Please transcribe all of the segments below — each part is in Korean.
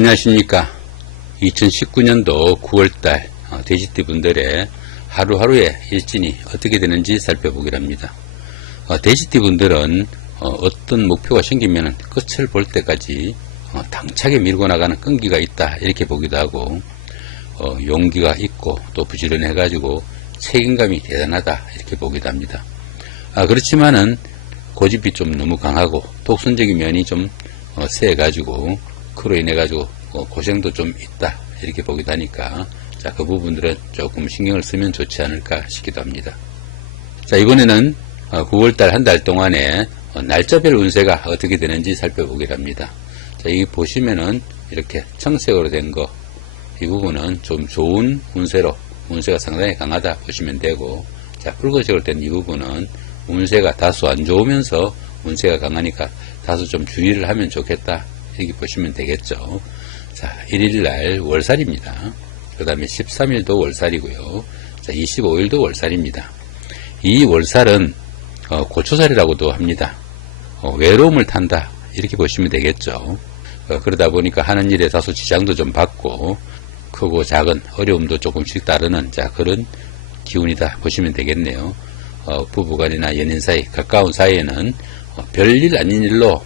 안녕하십니까. 2019년도 9월달 돼지띠 분들의 하루하루의 일진이 어떻게 되는지 살펴보기로 합니다. 돼지띠 분들은 어떤 목표가 생기면 끝을 볼 때까지 당차게 밀고 나가는 끈기가 있다 이렇게 보기도 하고, 용기가 있고 또 부지런해 가지고 책임감이 대단하다 이렇게 보기도 합니다. 그렇지만은 고집이 좀 너무 강하고 독선적인 면이 좀 세 가지고 그로 인해 가지고 고생도 좀 있다 이렇게 보기도 하니까, 자, 그 부분들은 조금 신경을 쓰면 좋지 않을까 싶기도 합니다. 자, 이번에는 9월달 한 달 동안에 날짜별 운세가 어떻게 되는지 살펴보기로 합니다. 자, 여기 보시면은 이렇게 청색으로 된 거, 이 부분은 좀 좋은 운세로, 운세가 상당히 강하다 보시면 되고, 자, 붉은색으로 된 이 부분은 운세가 다소 안 좋으면서 운세가 강하니까 다소 좀 주의를 하면 좋겠다 이렇게 보시면 되겠죠. 자, 1일날 월살입니다. 그 다음에 13일도 월살이고요. 자, 25일도 월살입니다. 이 월살은 고초살이라고도 합니다. 외로움을 탄다 이렇게 보시면 되겠죠. 그러다 보니까 하는 일에 다소 지장도 좀 받고 크고 작은 어려움도 조금씩 따르는, 자, 그런 기운이다 보시면 되겠네요. 부부간이나 연인 사이, 가까운 사이에는 별일 아닌 일로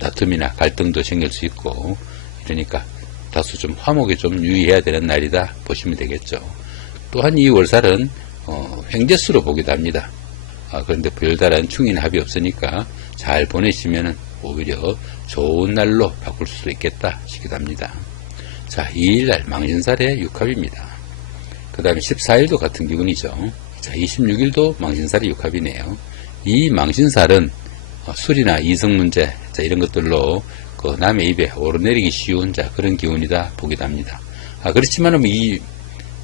다툼이나 갈등도 생길 수 있고, 이러니까 다소 좀 화목에 좀 유의해야 되는 날이다 보시면 되겠죠. 또한 이 월살은 횡재수로 보기도 합니다. 그런데 별다른 충인 합이 없으니까 잘 보내시면 오히려 좋은 날로 바꿀 수도 있겠다 싶기도 합니다. 자, 2일날 망신살의 육합입니다. 그 다음에 14일도 같은 기운이죠. 자, 26일도 망신살의 육합이네요. 이 망신살은 술이나 이성 문제, 자, 이런 것들로 그 남의 입에 오르내리기 쉬운, 자, 그런 기운이다 보기도 합니다. 그렇지만 이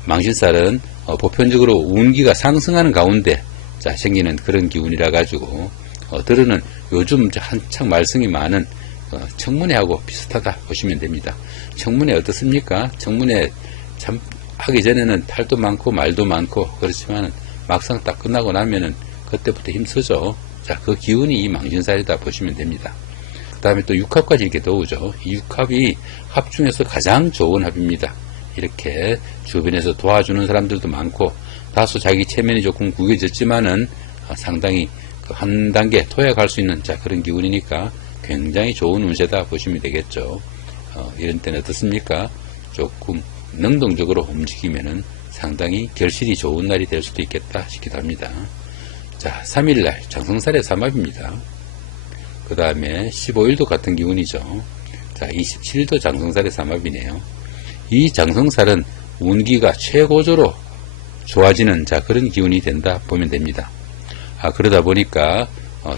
망신살은 보편적으로 운기가 상승하는 가운데, 자, 생기는 그런 기운이라 가지고 들으는 요즘 한창 말썽이 많은 청문회하고 비슷하다 보시면 됩니다. 청문회 어떻습니까? 청문회 참 하기 전에는 탈도 많고 말도 많고 그렇지만 막상 딱 끝나고 나면은 그때부터 힘쓰죠. 자, 그 기운이 이 망신살이다 보시면 됩니다. 그 다음에 또 육합까지 이렇게 도우죠. 이 육합이 합 중에서 가장 좋은 합입니다. 이렇게 주변에서 도와주는 사람들도 많고 다소 자기 체면이 조금 구겨졌지만은 상당히 한 단계 토약할 수 있는, 자, 그런 기운이니까 굉장히 좋은 운세다 보시면 되겠죠. 이런 때는 어떻습니까? 조금 능동적으로 움직이면은 상당히 결실이 좋은 날이 될 수도 있겠다 싶기도 합니다. 자, 3일날 장성살의 삼합입니다. 그 다음에 15일도 같은 기운이죠. 자, 27일도 장성살의 삼합이네요. 이 장성살은 운기가 최고조로 좋아지는, 자, 그런 기운이 된다 보면 됩니다. 그러다 보니까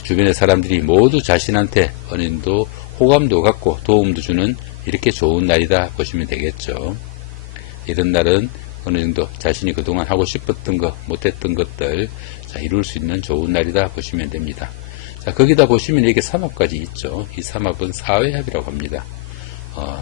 주변의 사람들이 모두 자신한테 어느 정도 호감도 갖고 도움도 주는 이렇게 좋은 날이다 보시면 되겠죠. 이런 날은 어느 정도 자신이 그동안 하고 싶었던 것, 못했던 것들, 자, 이룰 수 있는 좋은 날이다 보시면 됩니다. 자, 거기다 보시면 이렇게 삼합까지 있죠. 이 삼합은 사회합이라고 합니다.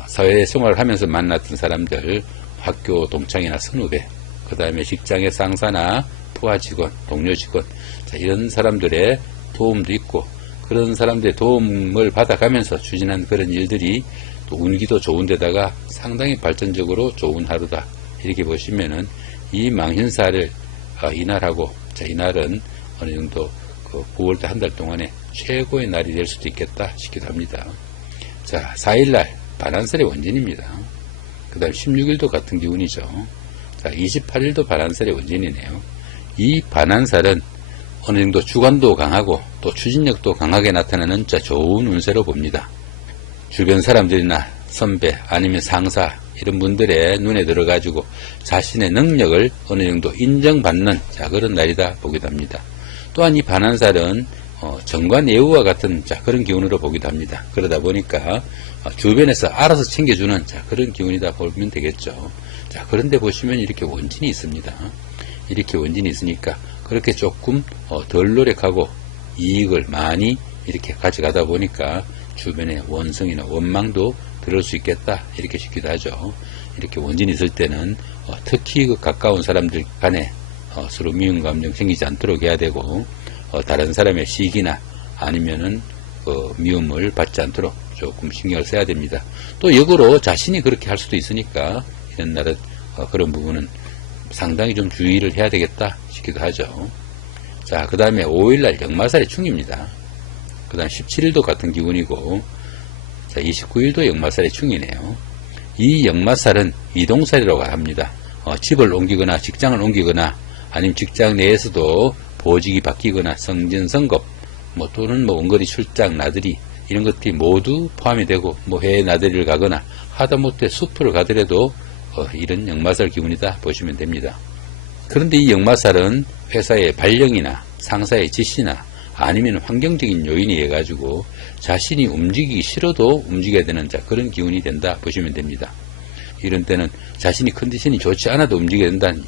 사회생활을 하면서 만났던 사람들, 학교 동창이나 선후배, 그 다음에 직장의 상사나 부하 직원, 동료 직원, 자, 이런 사람들의 도움도 있고, 그런 사람들의 도움을 받아가면서 추진한 그런 일들이 또 운기도 좋은 데다가 상당히 발전적으로 좋은 하루다 이렇게 보시면은 이 망신살을 이날하고, 자, 이날은 어느 정도 그 9월달 한 달 동안에 최고의 날이 될 수도 있겠다 싶기도 합니다. 자, 4일날 반한살의 원진입니다. 그 다음 16일도 같은 기운이죠. 자, 28일도 반한살의 원진이네요. 이 반한살은 어느 정도 주관도 강하고 또 추진력도 강하게 나타나는, 자, 좋은 운세로 봅니다. 주변 사람들이나 선배 아니면 상사 이런 분들의 눈에 들어가지고 자신의 능력을 어느 정도 인정받는, 자, 그런 날이다 보기도 합니다. 또한 이 반한살은 정관예우와 같은, 자, 그런 기운으로 보기도 합니다. 그러다 보니까 주변에서 알아서 챙겨주는, 자, 그런 기운이다 보면 되겠죠. 자, 그런데 보시면 이렇게 원진이 있습니다. 이렇게 원진이 있으니까 그렇게 조금 덜 노력하고 이익을 많이 이렇게 가져가다 보니까 주변에 원성이나 원망도 들을 수 있겠다 이렇게 싶기도 하죠. 이렇게 원진이 있을 때는 특히 그 가까운 사람들 간에 서로 미운 감정 생기지 않도록 해야 되고, 다른 사람의 시기나 아니면은 미움을 받지 않도록 조금 신경을 써야 됩니다. 또 역으로 자신이 그렇게 할 수도 있으니까 이런 날은 그런 부분은 상당히 좀 주의를 해야 되겠다 싶기도 하죠. 자, 그 다음에 5일날 역마살의 충입니다. 그 다음 17일도 같은 기운이고, 자, 29일도 역마살의 충이네요. 이 역마살은 이동살이라고 합니다. 집을 옮기거나 직장을 옮기거나 아니면 직장 내에서도 보직이 바뀌거나 성진 성급 또는 원거리 출장 나들이 이런 것들이 모두 포함이 되고 해외 나들이를 가거나 하다못해 숲을 가더라도 이런 역마살 기운이다 보시면 됩니다. 그런데 이 역마살은 회사의 발령이나 상사의 지시나 아니면 환경적인 요인에 의해 가지고 자신이 움직이기 싫어도 움직여야 되는 그런 기운이 된다 보시면 됩니다. 이런 때는 자신이 컨디션이 좋지 않아도 움직여야 된다는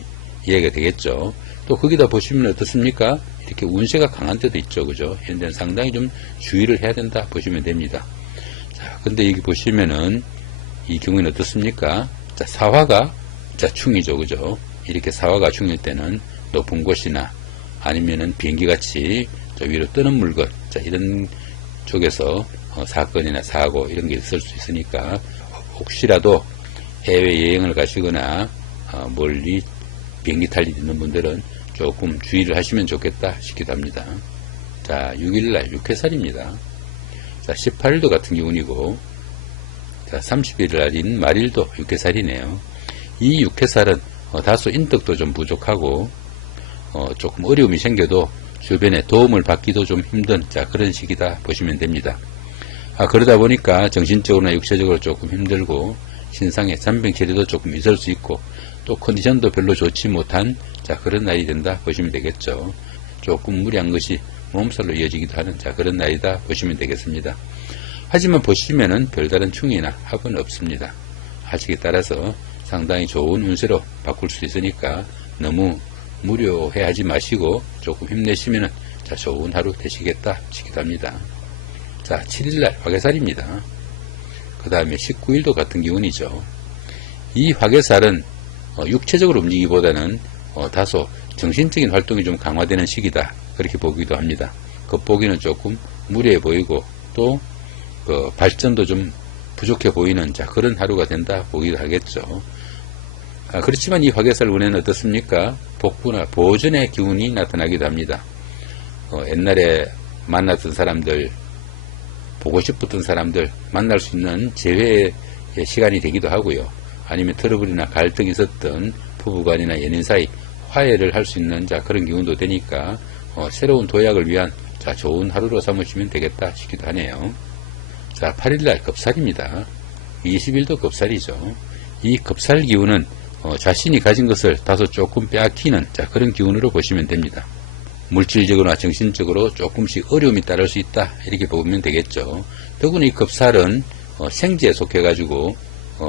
이야기가 되겠죠. 또 거기다 보시면 어떻습니까? 이렇게 운세가 강한 때도 있죠. 그죠? 이런 데는 상당히 좀 주의를 해야 된다 보시면 됩니다. 자, 근데 여기 보시면은 이 경우는 어떻습니까? 자, 사화가 충이죠. 그죠? 이렇게 사화가 충일 때는 높은 곳이나 아니면은 비행기 같이 위로 뜨는 물건, 이런 쪽에서 사건이나 사고 이런 게 있을 수 있으니까 혹시라도 해외 여행을 가시거나 멀리 비행기 탈 일이 있는 분들은 조금 주의를 하시면 좋겠다 싶기도 합니다. 자, 6일날 육해살입니다. 자, 18일도 같은 기운이고, 자, 30일날인 말일도 육해살이네요. 이 육해살은 다소 인덕도 좀 부족하고 조금 어려움이 생겨도 주변에 도움을 받기도 좀 힘든 그런 시기다 보시면 됩니다. 그러다 보니까 정신적으로나 육체적으로 조금 힘들고 신상의 잔병 처리도 조금 있을 수 있고 또 컨디션도 별로 좋지 못한 그런 날이 된다 보시면 되겠죠. 조금 무리한 것이 몸살로 이어지기도 하는 그런 날이다 보시면 되겠습니다. 하지만 보시면은 별다른 충이나 합은 없습니다. 하시기에 따라서 상당히 좋은 운세로 바꿀 수 있으니까 너무 무료해 하지 마시고 조금 힘내시면은 좋은 하루 되시겠다 싶기도 합니다. 자, 7일날 화개살입니다. 그 다음에 19일도 같은 기운이죠. 이 화개살은 육체적으로 움직이기보다는 다소 정신적인 활동이 좀 강화되는 시기다 그렇게 보기도 합니다. 겉보기는 조금 무리해 보이고 또 발전도 좀 부족해 보이는 그런 하루가 된다 보기도 하겠죠. 그렇지만 이 화개살 운에는 어떻습니까? 복부나 보존의 기운이 나타나기도 합니다. 옛날에 만났던 사람들, 보고 싶었던 사람들 만날 수 있는 재회의 시간이 되기도 하고요. 아니면 트러블이나 갈등이 있었던 부부간이나 연인 사이 화해를 할 수 있는 그런 기운도 되니까 새로운 도약을 위한 좋은 하루로 삼으시면 되겠다 싶기도 하네요. 자, 8일날 겁살입니다. 20일도 겁살이죠. 이 겁살 기운은 자신이 가진 것을 다소 조금 빼앗기는 그런 기운으로 보시면 됩니다. 물질적으로나 정신적으로 조금씩 어려움이 따를 수 있다 이렇게 보면 되겠죠. 더구나 이 겁살은 생지에 속해 가지고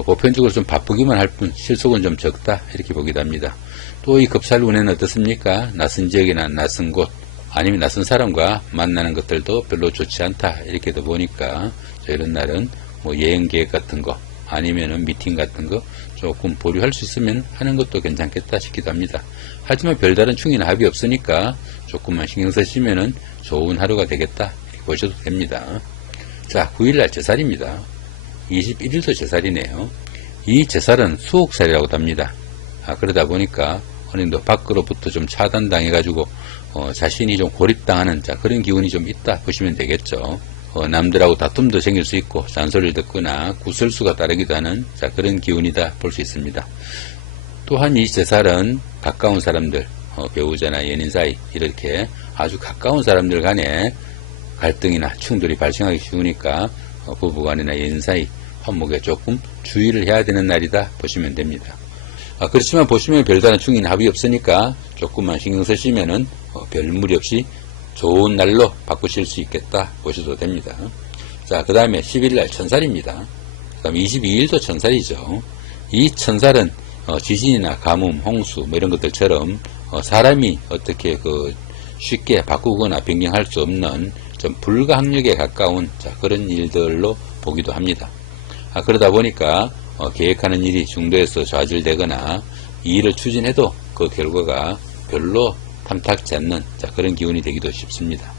보편적으로 좀 바쁘기만 할 뿐 실속은 좀 적다 이렇게 보기도 합니다. 또 이 겁살 운에는 어떻습니까? 낯선 지역이나 낯선 곳 아니면 낯선 사람과 만나는 것들도 별로 좋지 않다 이렇게도 보니까 이런 날은 여행 계획 같은 거 아니면은 미팅 같은 거 조금 보류할 수 있으면 하는 것도 괜찮겠다 싶기도 합니다. 하지만 별다른 충이나 합이 없으니까 조금만 신경 쓰시면은 좋은 하루가 되겠다 이렇게 보셔도 됩니다. 자, 9일날 제살입니다. 21일도 제살이네요. 이 제살은 수옥살이라고도 합니다. 그러다 보니까 어느 정도 밖으로부터 좀 차단당해가지고 자신이 좀 고립당하는 그런 기운이 좀 있다 보시면 되겠죠. 남들하고 다툼도 생길 수 있고 잔소리를 듣거나 구설수가 따르기도 하는 그런 기운이다 볼 수 있습니다. 또한 이 제살은 가까운 사람들, 배우자나 연인 사이 이렇게 아주 가까운 사람들 간에 갈등이나 충돌이 발생하기 쉬우니까 부부간이나 연인 사이 화목에 조금 주의를 해야 되는 날이다 보시면 됩니다. 그렇지만 보시면 별다른 충이나 합이 없으니까 조금만 신경 쓰시면은 별 무리 없이 좋은 날로 바꾸실 수 있겠다 보셔도 됩니다. 자, 그 다음에 10일날 천살입니다. 그 다음에 22일도 천살이죠. 이 천살은 지진이나 가뭄, 홍수 이런 것들처럼 사람이 어떻게 쉽게 바꾸거나 변경할 수 없는 좀 불가항력에 가까운 그런 일들로 보기도 합니다. 그러다 보니까 계획하는 일이 중도에서 좌절되거나 이 일을 추진해도 그 결과가 별로 탐탁지 않는 그런 기운이 되기도 쉽습니다.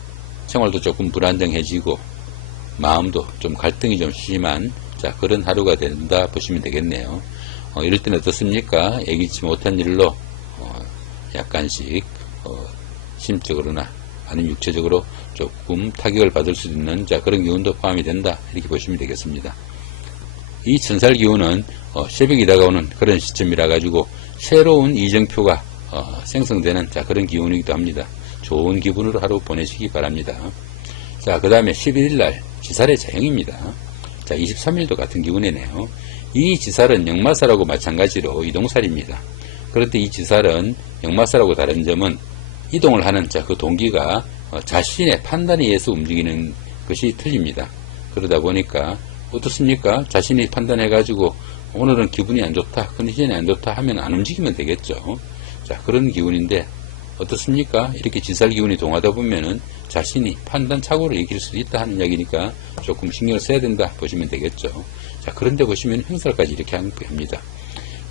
생활도 조금 불안정해지고 마음도 좀 갈등이 좀 심한 그런 하루가 된다 보시면 되겠네요. 이럴 때는 어떻습니까? 예기치 못한 일로 약간씩 심적으로나 아니면 육체적으로 조금 타격을 받을 수 있는 그런 기운도 포함이 된다 이렇게 보시면 되겠습니다. 이 천살 기운은 새벽이 다가오는 그런 시점이라 가지고 새로운 이정표가 생성되는 그런 기운이기도 합니다. 좋은 기분으로 하루 보내시기 바랍니다. 그 다음에 11일날 지살의 자형입니다. 23일도 같은 기운이네요. 이 지살은 역마살하고 마찬가지로 이동살입니다. 그런데 이 지살은 역마살하고 다른 점은 이동을 하는 그 동기가 자신의 판단에 의해서 움직이는 것이 틀립니다. 그러다 보니까 어떻습니까? 자신이 판단해가지고 오늘은 기분이 안 좋다, 컨디션이 안 좋다 하면 안 움직이면 되겠죠. 그런 기운인데 어떻습니까? 이렇게 지살 기운이 동하다 보면은 자신이 판단 착오를 일으킬 수 있다 하는 이야기니까 조금 신경을 써야 된다 보시면 되겠죠. 그런데 보시면 형살까지 이렇게 함께 합니다.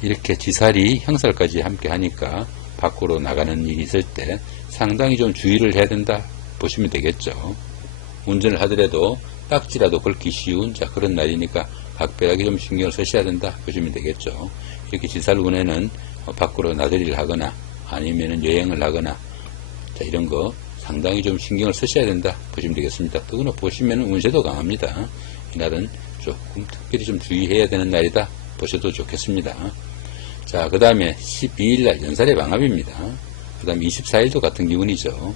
이렇게 지살이 형살까지 함께 하니까 밖으로 나가는 일이 있을 때 상당히 좀 주의를 해야 된다 보시면 되겠죠. 운전을 하더라도 딱지라도 걸기 쉬운 그런 날이니까 각별하게 좀 신경을 쓰셔야 된다 보시면 되겠죠. 이렇게 지살운에는 밖으로 나들이를 하거나 아니면 여행을 하거나 이런 거 상당히 좀 신경을 쓰셔야 된다 보시면 되겠습니다. 더구나 보시면 운세도 강합니다. 이날은 조금 특별히 좀 주의해야 되는 날이다 보셔도 좋겠습니다. 그 다음에 12일날 연살의 방합입니다. 그 다음에 24일도 같은 기운이죠.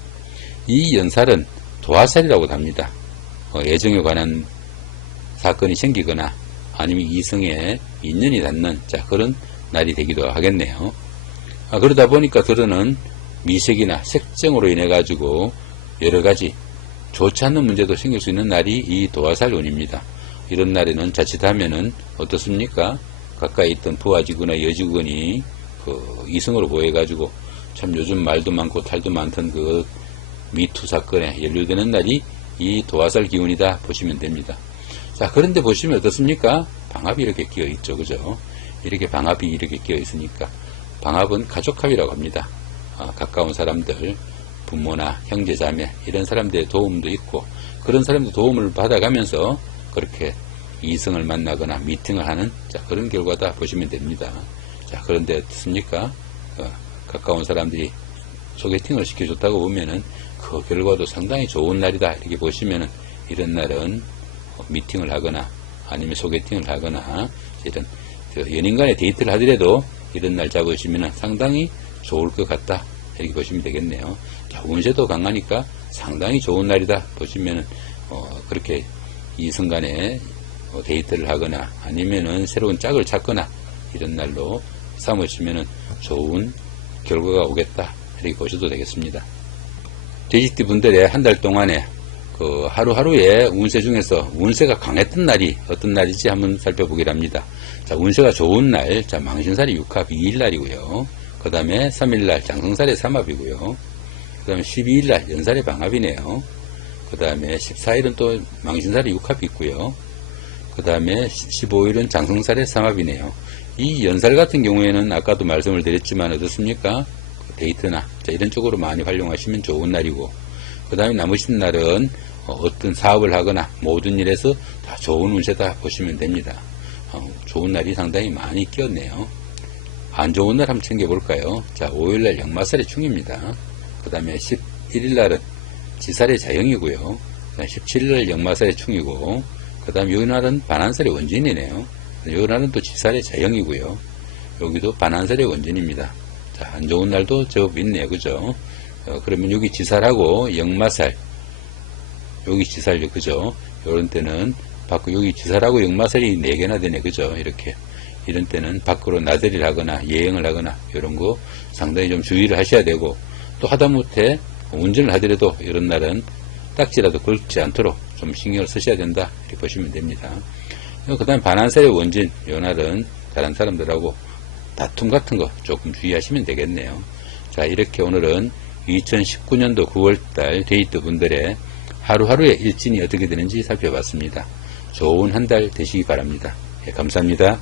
이 연살은 도화살이라고 합니다. 애정에 관한 사건이 생기거나 아니면 이성에 인연이 닿는 그런 날이 되기도 하겠네요. 그러다 보니까 들어는 미색이나 색정으로 인해 가지고 여러가지 좋지 않는 문제도 생길 수 있는 날이 이 도화살 운입니다. 이런 날에는 자칫하면은 어떻습니까? 가까이 있던 부하직원이나 여직원이 이성으로 보여가지고 참 요즘 말도 많고 탈도 많던 그 미투 사건에 연루되는 날이 이 도화살 기운이다 보시면 됩니다. 그런데 보시면 어떻습니까? 방합이 이렇게 끼어 있죠. 그죠? 이렇게 방합이 이렇게 끼어 있으니까 방합은 가족합이라고 합니다. 가까운 사람들, 부모나 형제 자매 이런 사람들의 도움도 있고 그런 사람들 도움을 받아가면서 그렇게 이성을 만나거나 미팅을 하는 그런 결과다 보시면 됩니다. 그런데 어떻습니까? 가까운 사람들이 소개팅을 시켜줬다고 보면은 그 결과도 상당히 좋은 날이다 이렇게 보시면은 이런 날은 미팅을 하거나 아니면 소개팅을 하거나 이런 연인 간의 데이트를 하더라도 이런 날 잡으시면은 상당히 좋을 것 같다 이렇게 보시면 되겠네요. 운세도 강하니까 상당히 좋은 날이다 보시면은 그렇게 이성 간에 데이트를 하거나 아니면은 새로운 짝을 찾거나 이런 날로 삼으시면은 좋은 결과가 오겠다 이렇게 보셔도 되겠습니다. 돼지띠 분들의 한 달 동안에 하루하루의 운세 중에서 운세가 강했던 날이 어떤 날인지 한번 살펴보기로 합니다. 운세가 좋은 날, 망신살이 6합 2일 날이고요. 그 다음에 3일날 장성살의 3합이고요. 그 다음에 12일날 연살의 방합이네요. 그 다음에 14일은 또 망신살의 6합이 있고요. 그 다음에 15일은 장성살의 3합이네요. 이 연살 같은 경우에는 아까도 말씀을 드렸지만 어떻습니까? 데이트나 이런 쪽으로 많이 활용하시면 좋은 날이고 그 다음에 남으신 날은 어떤 사업을 하거나 모든 일에서 다 좋은 운세다 보시면 됩니다. 좋은 날이 상당히 많이 끼었네요. 안 좋은 날 한번 챙겨볼까요? 5일날 역마살의 충입니다. 그 다음에 11일날은 지살의 자형이고요. 17일날 역마살의 충이고 그 다음에 이 날은 반한살의 원진이네요. 이 날은 또 지살의 자형이고요. 여기도 반한살의 원진입니다. 안 좋은 날도 제법 있네요. 그죠? 그러면 여기 지살하고 역마살, 여기 지살요. 그죠? 이런 때는 여기 지살하고 역마살이 4개나 되네. 그죠? 이렇게. 이런 때는 밖으로 나들이를 하거나 여행을 하거나 이런 거 상당히 좀 주의를 하셔야 되고 또 하다못해 운전을 하더라도 이런 날은 딱지라도 걸지 않도록 좀 신경을 쓰셔야 된다. 이렇게 보시면 됩니다. 그 다음에 반한살의 원진, 이 날은 다른 사람들하고 다툼 같은 거 조금 주의하시면 되겠네요. 이렇게 오늘은 2019년도 9월달 데이트 분들의 하루하루의 일진이 어떻게 되는지 살펴봤습니다. 좋은 한 달 되시기 바랍니다. 감사합니다.